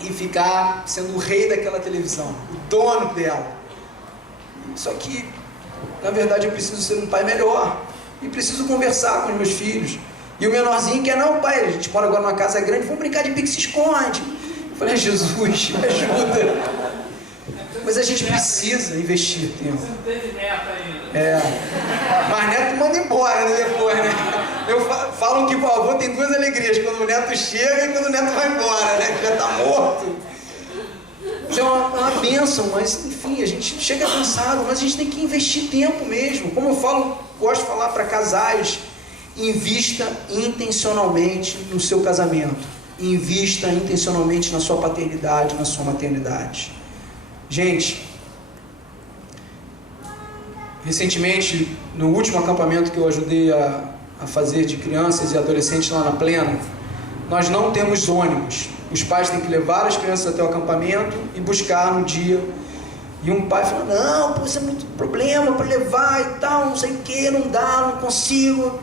e ficar sendo o rei daquela televisão, o dono dela. Só que, na verdade, eu preciso ser um pai melhor, e preciso conversar com os meus filhos. E o menorzinho quer: não, pai, a gente mora agora numa casa grande, vamos brincar de pique-se-esconde. Eu falei: Jesus, me ajuda. Mas a gente precisa investir tempo. Você não teve neto ainda. Mas neto manda embora, né, depois, né? Falam que o avô tem duas alegrias, quando o neto chega e quando o neto vai embora, né? Que já tá morto. Isso é uma bênção, mas enfim, a gente chega cansado, mas a gente tem que investir tempo mesmo. Como eu falo, gosto de falar para casais, invista intencionalmente no seu casamento. Invista intencionalmente na sua paternidade, na sua maternidade. Gente, recentemente, no último acampamento que eu ajudei a fazer de crianças e adolescentes lá na Plena, nós não temos ônibus. Os pais têm que levar as crianças até o acampamento e buscar no dia. E um pai falou, não, pô, isso é muito problema para levar e tal, não sei o que, não dá, não consigo.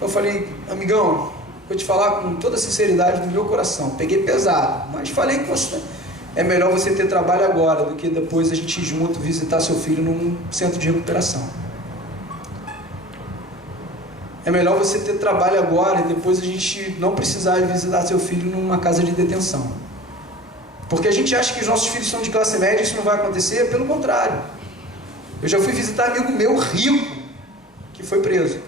Eu falei, amigão, vou te falar com toda a sinceridade do meu coração, peguei pesado, mas falei que você, é melhor você ter trabalho agora do que depois a gente ir junto visitar seu filho num centro de recuperação. É melhor você ter trabalho agora e depois a gente não precisar ir visitar seu filho numa casa de detenção. Porque a gente acha que os nossos filhos são de classe média e isso não vai acontecer, pelo contrário. Eu já fui visitar amigo meu rico que foi preso.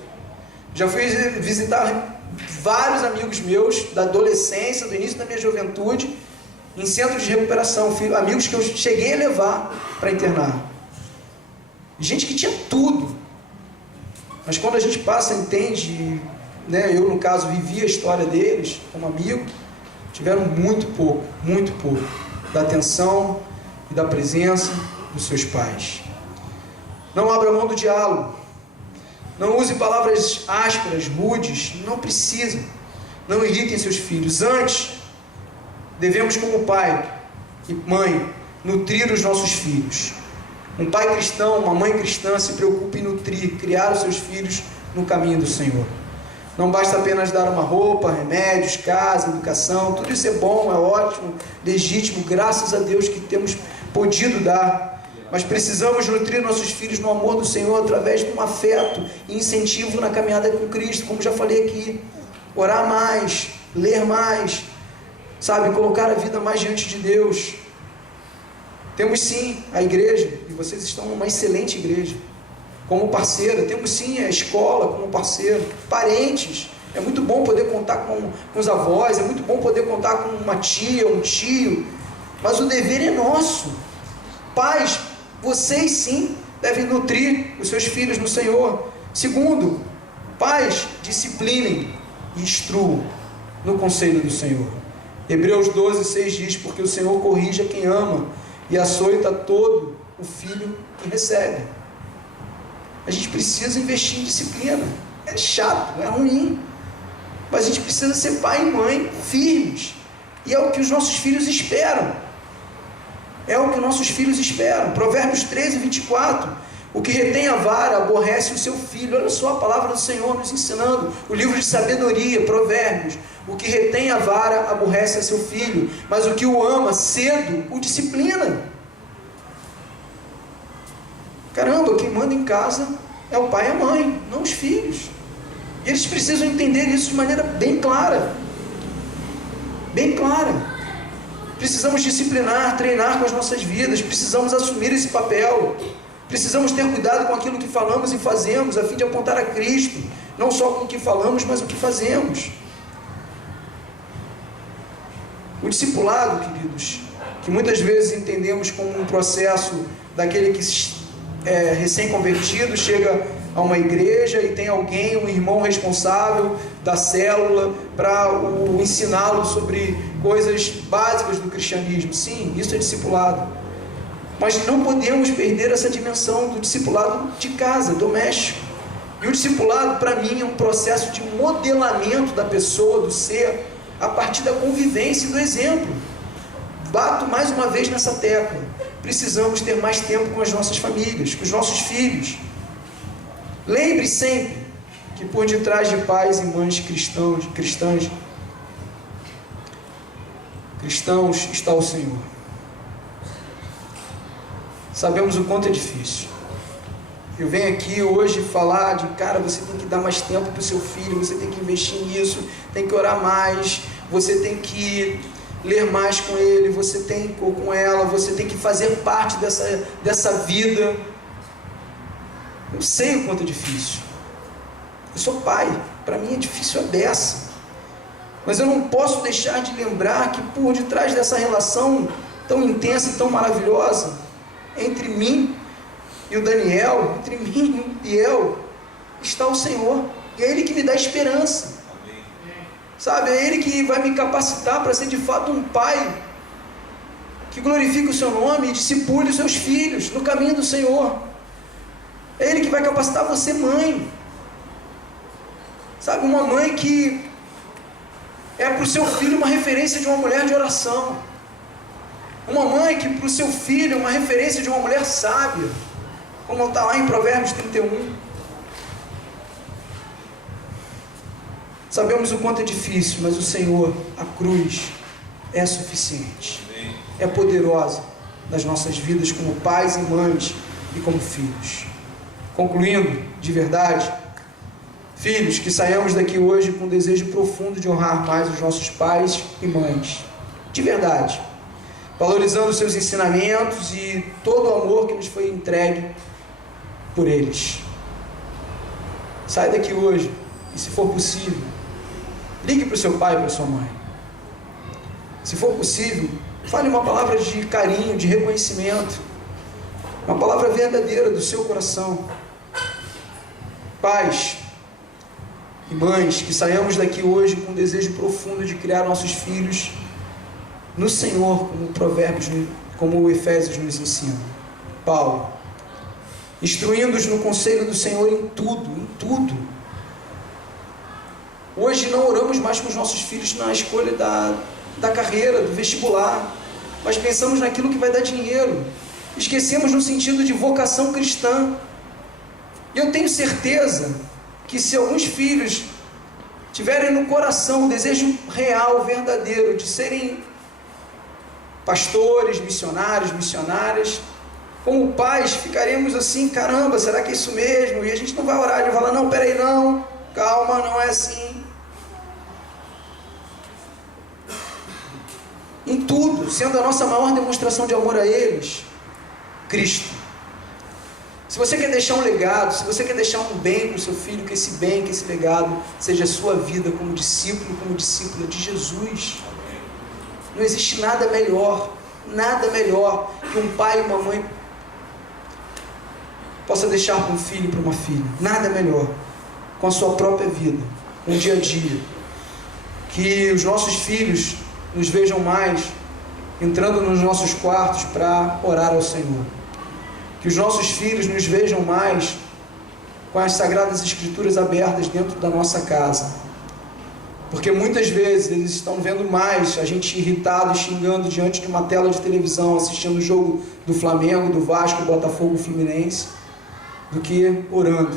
Já fui visitar vários amigos meus da adolescência, do início da minha juventude, em centros de recuperação, amigos que eu cheguei a levar para internar. Gente que tinha tudo. Mas quando a gente passa, entende, né, eu no caso vivi a história deles como amigo, tiveram muito pouco da atenção e da presença dos seus pais. Não abra mão do diálogo. Não use palavras ásperas, rudes, não precisa. Não irritem seus filhos. Antes, devemos como pai e mãe nutrir os nossos filhos. Um pai cristão, uma mãe cristã se preocupa em nutrir, criar os seus filhos no caminho do Senhor. Não basta apenas dar uma roupa, remédios, casa, educação, tudo isso é bom, é ótimo, legítimo, graças a Deus que temos podido dar. Mas precisamos nutrir nossos filhos no amor do Senhor através de um afeto e incentivo na caminhada com Cristo, como já falei aqui. Orar mais, ler mais, sabe, colocar a vida mais diante de Deus. Temos sim a igreja, e vocês estão numa excelente igreja, como parceira. Temos sim a escola como parceiro, parentes. É muito bom poder contar com os avós, é muito bom poder contar com uma tia, um tio, mas o dever é nosso. Pais, vocês sim devem nutrir os seus filhos no Senhor. Segundo, pais, disciplinem e instruam no conselho do Senhor. Hebreus 12:6 diz, porque o Senhor corrige a quem ama e açoita todo o filho que recebe. A gente precisa investir em disciplina. É chato, é ruim, mas a gente precisa ser pai e mãe firmes, e é o que os nossos filhos esperam. É o que nossos filhos esperam. Provérbios 13:24. O que retém a vara aborrece o seu filho. Olha só a palavra do Senhor nos ensinando. O livro de sabedoria, Provérbios. O que retém a vara aborrece a seu filho, mas o que o ama cedo o disciplina. Caramba, quem manda em casa é o pai e a mãe, não os filhos. E eles precisam entender isso de maneira bem clara. Bem clara. Precisamos disciplinar, treinar com as nossas vidas, precisamos assumir esse papel, precisamos ter cuidado com aquilo que falamos e fazemos, a fim de apontar a Cristo, não só com o que falamos, mas o que fazemos. O discipulado, queridos, que muitas vezes entendemos como um processo daquele que é recém-convertido, chega a uma igreja e tem alguém, um irmão responsável da célula para ensiná-lo sobre coisas básicas do cristianismo. Sim, isso é discipulado. Mas não podemos perder essa dimensão do discipulado de casa, doméstico. E o discipulado, para mim, é um processo de modelamento da pessoa, do ser, a partir da convivência e do exemplo. Bato mais uma vez nessa tecla. Precisamos ter mais tempo com as nossas famílias, com os nossos filhos. Lembre sempre que por detrás de pais e mães cristãos está o Senhor. Sabemos o quanto é difícil. Eu venho aqui hoje falar de, cara, você tem que dar mais tempo para o seu filho, você tem que investir nisso, tem que orar mais, você tem que ler mais com ele, você tem, ou com ela, você tem que fazer parte dessa vida. Eu sei o quanto é difícil. Eu sou pai, para mim é difícil a beça. Mas eu não posso deixar de lembrar que por detrás dessa relação tão intensa e tão maravilhosa, entre mim e o Daniel, entre mim e o Biel, está o Senhor. E é Ele que me dá esperança. Amém. Sabe, é Ele que vai me capacitar para ser de fato um pai que glorifique o seu nome e discipule os seus filhos no caminho do Senhor. É Ele que vai capacitar você, mãe. Sabe, uma mãe que é para o seu filho uma referência de uma mulher de oração. Uma mãe que para o seu filho é uma referência de uma mulher sábia, como está lá em Provérbios 31. Sabemos o quanto é difícil, mas o Senhor, a cruz, é suficiente. É poderosa nas nossas vidas como pais e mães e como filhos. Concluindo, de verdade, filhos, que saiamos daqui hoje com um desejo profundo de honrar mais os nossos pais e mães. De verdade. Valorizando os seus ensinamentos e todo o amor que nos foi entregue por eles. Sai daqui hoje e, se for possível, ligue para o seu pai e para a sua mãe. Se for possível, fale uma palavra de carinho, de reconhecimento, uma palavra verdadeira do seu coração. Pais e mães, que saiamos daqui hoje com um desejo profundo de criar nossos filhos no Senhor, como Provérbios, como o Efésios nos ensina. Paulo, instruindo-os no conselho do Senhor em tudo, em tudo. Hoje não oramos mais com os nossos filhos na escolha da carreira, do vestibular, mas pensamos naquilo que vai dar dinheiro. Esquecemos no sentido de vocação cristã. E eu tenho certeza que se alguns filhos tiverem no coração o desejo real, verdadeiro, de serem pastores, missionários, missionárias, como pais ficaremos assim, caramba, será que é isso mesmo? E a gente não vai orar, a gente vai falar, não, peraí, não, calma, não é assim. Em tudo, sendo a nossa maior demonstração de amor a eles, Cristo. Se você quer deixar um legado, se você quer deixar um bem para o seu filho, que esse bem, que esse legado seja a sua vida como discípulo, como discípula de Jesus. Não existe nada melhor que um pai e uma mãe possa deixar para um filho e para uma filha. Nada melhor, com a sua própria vida, com o dia a dia. Que os nossos filhos nos vejam mais entrando nos nossos quartos para orar ao Senhor. Que os nossos filhos nos vejam mais com as Sagradas Escrituras abertas dentro da nossa casa. Porque muitas vezes eles estão vendo mais a gente irritado e xingando diante de uma tela de televisão, assistindo o jogo do Flamengo, do Vasco, do Botafogo, do Fluminense, do que orando.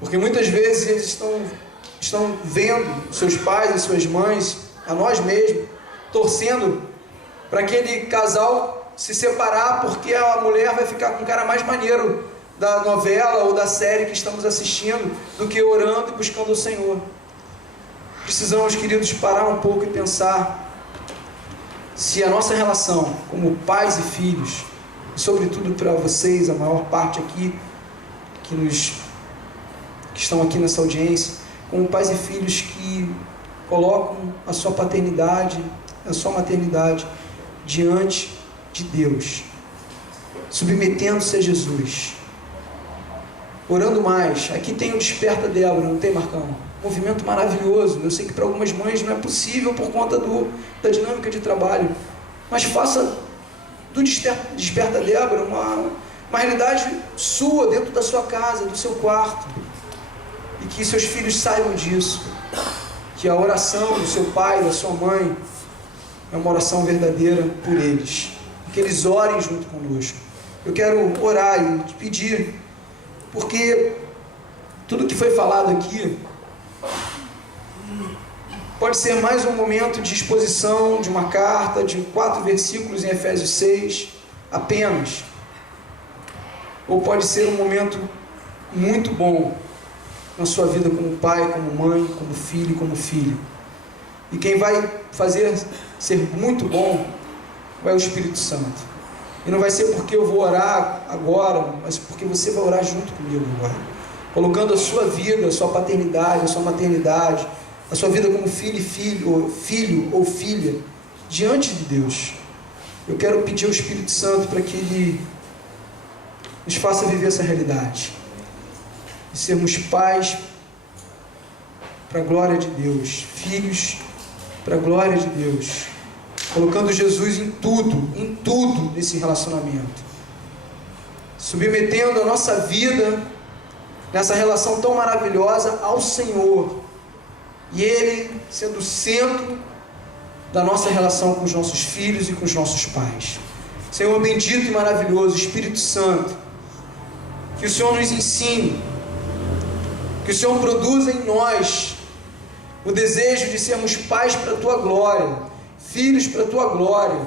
Porque muitas vezes eles estão vendo seus pais e suas mães, a nós mesmos, torcendo para aquele casal se separar porque a mulher vai ficar com o cara mais maneiro da novela ou da série que estamos assistindo do que orando e buscando o Senhor. Precisamos, queridos, parar um pouco e pensar se a nossa relação como pais e filhos, e sobretudo para vocês, a maior parte aqui que estão aqui nessa audiência, como pais e filhos que colocam a sua paternidade, a sua maternidade diante de Deus, submetendo-se a Jesus, orando mais. Aqui tem o Desperta Débora, não tem, Marcão? Movimento maravilhoso. Eu sei que para algumas mães não é possível por conta da dinâmica de trabalho, mas faça do Desperta Débora uma realidade sua, dentro da sua casa, do seu quarto, e que seus filhos saibam disso, que a oração do seu pai, da sua mãe, é uma oração verdadeira por eles, que eles orem junto conosco. Eu quero orar e te pedir, porque tudo que foi falado aqui pode ser mais um momento de exposição de uma carta, de 4 versículos em Efésios 6, apenas. Ou pode ser um momento muito bom na sua vida como pai, como mãe, como filho, como filho. E quem vai fazer ser muito bom é o Espírito Santo. E não vai ser porque eu vou orar agora, mas porque você vai orar junto comigo agora, colocando a sua vida, a sua paternidade, a sua maternidade, a sua vida como filho ou filha diante de Deus. Eu quero pedir ao Espírito Santo para que Ele nos faça viver essa realidade, de sermos pais para a glória de Deus, filhos para a glória de Deus, colocando Jesus em tudo nesse relacionamento, submetendo a nossa vida nessa relação tão maravilhosa ao Senhor, e Ele sendo o centro da nossa relação com os nossos filhos e com os nossos pais. Senhor bendito e maravilhoso, Espírito Santo, que o Senhor nos ensine, que o Senhor produza em nós o desejo de sermos pais para a Tua glória, filhos para a Tua glória,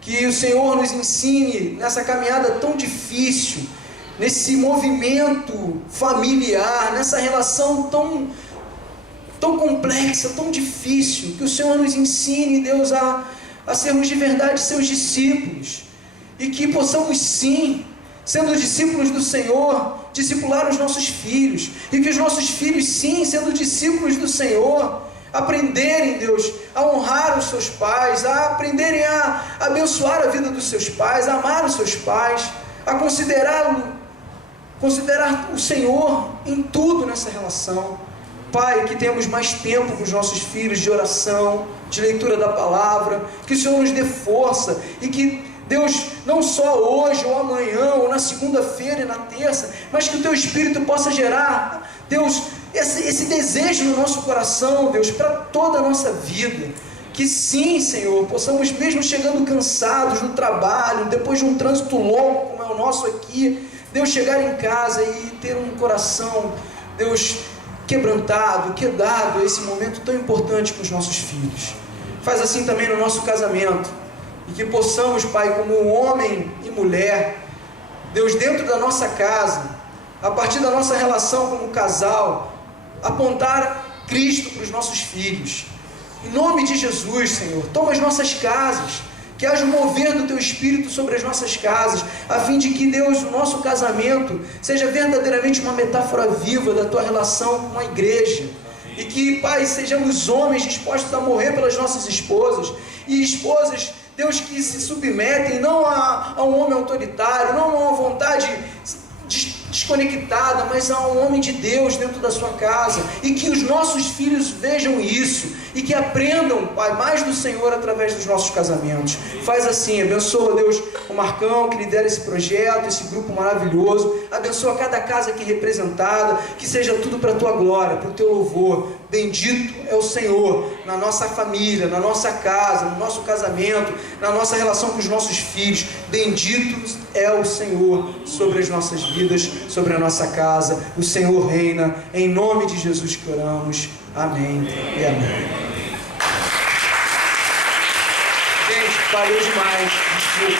que o Senhor nos ensine nessa caminhada tão difícil, nesse movimento familiar, nessa relação tão complexa, tão difícil, que o Senhor nos ensine, Deus, a sermos de verdade Seus discípulos, e que possamos sim, sendo discípulos do Senhor, discipular os nossos filhos, e que os nossos filhos sim, sendo discípulos do Senhor, aprenderem, Deus, a honrar os seus pais, a aprenderem a abençoar a vida dos seus pais, a amar os seus pais, a considerar o Senhor em tudo nessa relação. Pai, que tenhamos mais tempo com os nossos filhos de oração, de leitura da palavra, que o Senhor nos dê força, e que Deus, não só hoje ou amanhã ou na segunda-feira e na terça, mas que o Teu Espírito possa gerar, Deus, esse desejo no nosso coração, Deus, para toda a nossa vida. Que sim, Senhor, possamos, mesmo chegando cansados no trabalho, depois de um trânsito longo como é o nosso aqui, Deus, chegar em casa e ter um coração, Deus, quebrantado, quedado a esse momento tão importante com os nossos filhos. Faz assim também no nosso casamento, e que possamos, Pai, como homem e mulher, Deus, dentro da nossa casa, a partir da nossa relação como casal, apontar Cristo para os nossos filhos. Em nome de Jesus, Senhor, toma as nossas casas, que haja um mover do Teu Espírito sobre as nossas casas, a fim de que, Deus, o nosso casamento seja verdadeiramente uma metáfora viva da Tua relação com a igreja, e que, Pai, sejamos homens dispostos a morrer pelas nossas esposas, e esposas, Deus, que se submetem não a um homem autoritário, não a uma vontade desconectada, mas a um homem de Deus dentro da sua casa, e que os nossos filhos vejam isso, e que aprendam, Pai, mais do Senhor através dos nossos casamentos. Faz assim, abençoa, Deus, o Marcão, que lidera esse projeto, esse grupo maravilhoso, abençoa cada casa aqui representada, que seja tudo para a Tua glória, para o Teu louvor. Bendito é o Senhor na nossa família, na nossa casa, no nosso casamento, na nossa relação com os nossos filhos. Bendito é o Senhor sobre as nossas vidas, sobre a nossa casa. O Senhor reina, em nome de Jesus que oramos. Amém e amém. Gente, valeu demais. Desculpa.